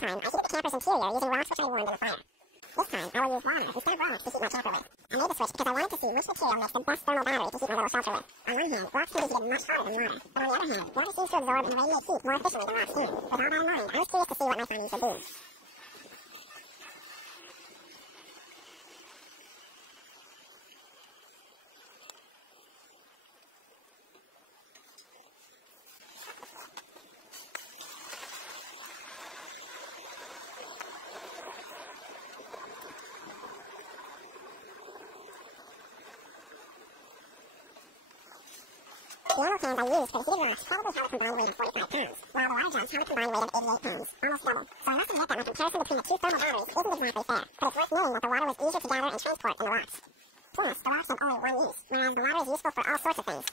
time, I heated the camper's interior using rocks which I warmed in the fire. This time, I will use water instead of rocks to heat my camper with. I made the switch because I wanted to see which material makes the best thermal battery to heat my little shelter with. On one hand, rocks can be heated much hotter than water, but on the other hand, water seems to absorb and radiate heat more efficiently than rocks can. With all that in mind, I was curious to see what my findings would be. The oil cans I used for the heated rocks probably have a combined weight of 45 pounds, while the water jugs have a combined weight of 88 pounds, almost double. So I must admit that my comparison between the two thermal batteries isn't exactly fair, but it's worth noting that the water was easier to gather and transport than the rocks. Plus, the rocks have only one use, whereas the water is useful for all sorts of things.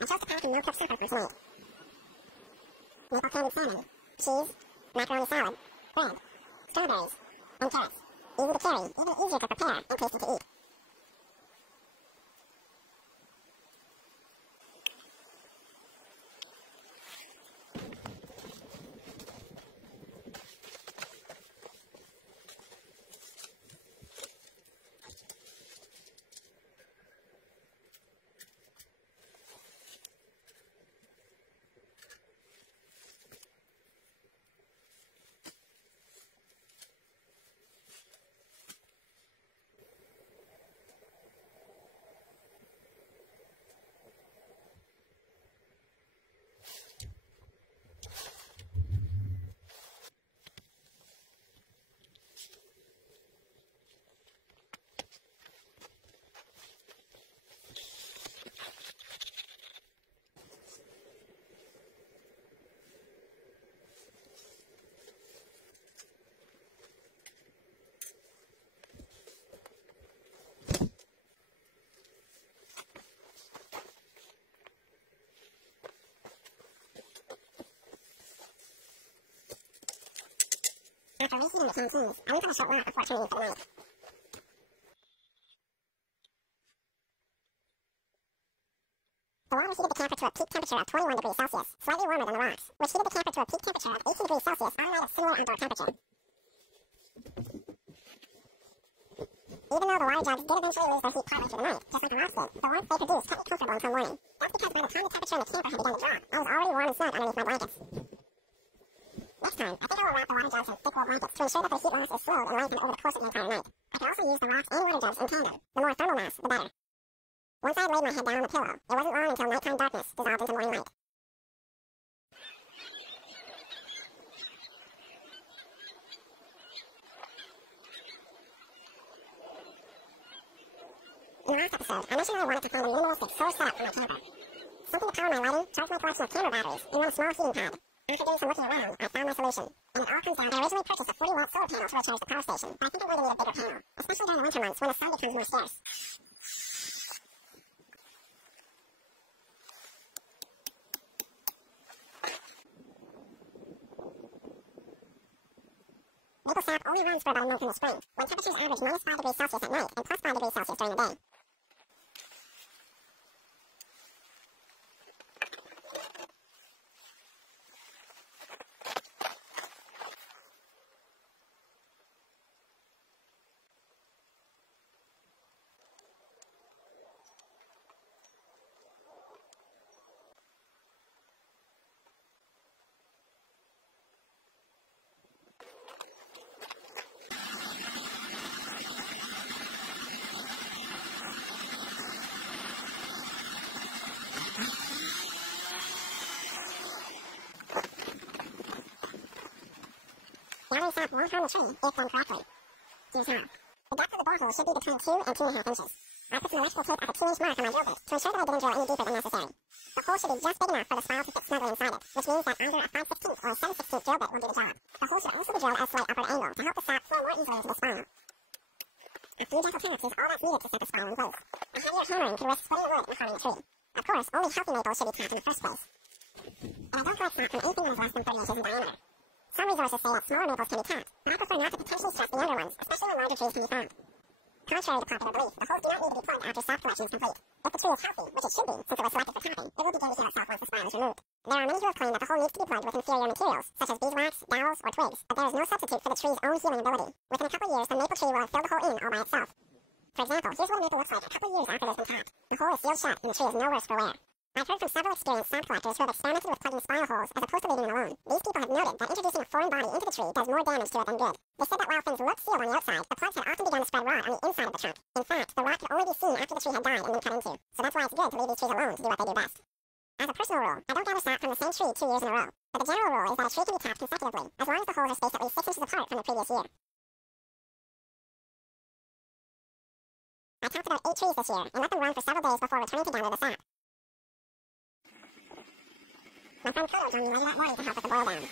I chose to pack in no-cook supper for tonight. Maple candied salmon, cheese, macaroni salad, bread, strawberries, and carrots. Easy to carry, even easier to prepare, and tasty to eat. After reheating the canteens, I went on a short walk before turning in for the night. The water heated the camper to a peak temperature of 21 degrees Celsius, slightly warmer than the rocks, which heated the camper to a peak temperature of 18 degrees Celsius on a night of similar outdoor temperature. Even though the water jugs did eventually lose their heat partly through the night, just like the rocks did, the warmth they produced kept me comfortable until morning. That's because by the time the temperature in the camper had begun to drop, I was already warm and snug underneath my blankets. Next time, I think I will wrap the water jugs in thick wool blankets to ensure that the heat loss is slowed and lengthened over the course of the entire night. I can also use the rocks and water jugs in tandem. The more thermal mass, the better. Once I had laid my head down on the pillow, it wasn't long until nighttime darkness dissolved into morning light. In the last episode, I mentioned that I wanted to find a minimalistic solar setup for my camper. Something to power my lighting, charge my collection of camera batteries, and run a small heating pad. After doing some looking around, I found my solution. And it all comes down to I originally purchased a 40-watt solar panel to recharge the power station, but I think I'm going to need a bigger panel, especially during the winter months when the sun becomes more scarce. Maple sap only runs for about a month in the spring, when temperatures average minus 5 degrees Celsius at night and plus 5 degrees Celsius during the day. Gathering sap won't harm the tree if done correctly. Here's how. The depth of the borehole should be between 2 and 2.5 inches. I put some electrical tape at the 2-inch mark on my drill bit to ensure that I didn't drill any deeper than necessary. The hole should be just big enough for the spiral to fit snugly inside it, which means that either a 5/16 or a 7/16 drill bit will do the job. The hole should also be drilled at a slight upward angle to help the sap flow more easily into the spiral. A few gentle taps is all that's needed to set the spiral in place. A heavier hammering could risk splitting wood and harming the tree. Of course, only healthy maples should be tapped in the first place. And I don't collect sap from anything that is less than 30 inches in diameter. Some resources say that smaller maples can be tapped, but I prefer not to potentially stress the younger ones, especially when larger trees can be found. Contrary to popular belief, the holes do not need to be plugged after stock collection is complete. If the tree is healthy, which it should be since it was selected for tapping, it will begin to heal itself once the spine is removed. There are many who have claimed that the hole needs to be plugged with inferior materials, such as beeswax, dowels, or twigs, but there is no substitute for the tree's own healing ability. Within a couple years, the maple tree will have filled the hole in all by itself. For example, here's what a maple looks like a couple years after it has been tapped. The hole is sealed shut and the tree is no worse for wear. I've heard from several experienced sap collectors who have experimented with plugging spinal holes as opposed to leaving them alone. These people have noted that introducing a foreign body into the tree does more damage to it than good. They said that while things looked sealed on the outside, the plugs had often begun to spread rot on the inside of the trunk. In fact, the rot could only be seen after the tree had died and been cut into. So that's why it's good to leave these trees alone to do what they do best. As a personal rule, I don't gather sap from the same tree 2 years in a row, but the general rule is that a tree can be tapped consecutively, as long as the holes are spaced at least 6 inches apart from the previous year. I tapped about 8 trees this year, and let them run for several days before returning to gather the sap. My friend Carlo joined me late that morning to help with the boil down.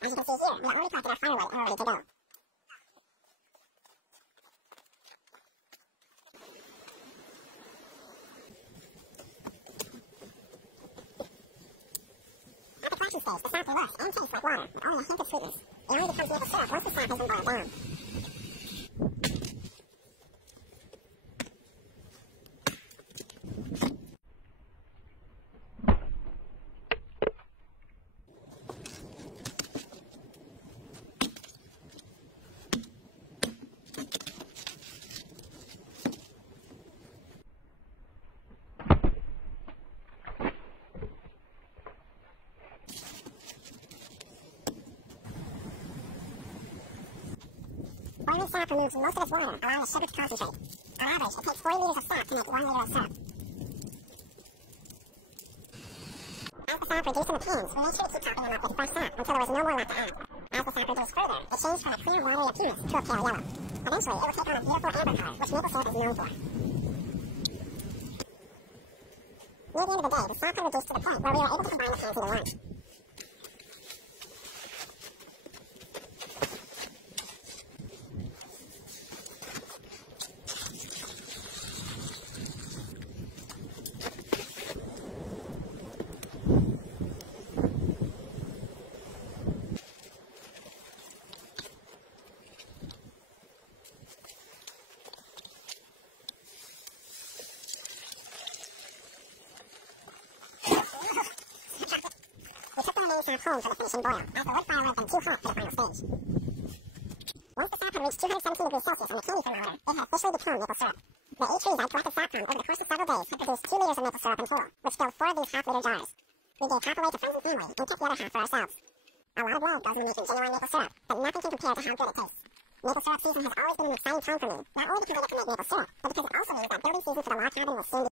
As you can see here, we have already collected our firewood and we're ready to go. At the collection stage, the sap will look and taste like water, with only a hint of sweetness. It only becomes maple syrup once the sap has been boiled down. Boiling sap removes most of its water, allowing the sugar to concentrate. On average, it takes 40 liters of sap to make 1 liter of syrup. As the sap reduced in the pans, we made sure to keep topping them up with fresh sap until there was no more left to add. As the sap reduced further, it changed from a clear watery appearance to a pale yellow. Eventually, it will take on a beautiful amber color, which maple syrup is known for. Near the end of the day, the sap had reduced to the point where we were able to combine the pans into one. Sap home for the finishing boil, as the wood fire had been too hot for the final stage. Once the sap had reached 217 degrees Celsius on the candy thermometer, it had officially become maple syrup. The 8 trees I collected sap from over the course of several days had produced 2 liters of maple syrup in total, which filled 4 of these half-liter jars. We gave half away to friends and family, and kept the other half for ourselves. A lot of love goes into making genuine maple syrup, but nothing can compare to how good it tastes. Maple syrup season has always been an exciting time for me, not only because I get to make maple syrup, but because it also means that building season for the log cabin will soon be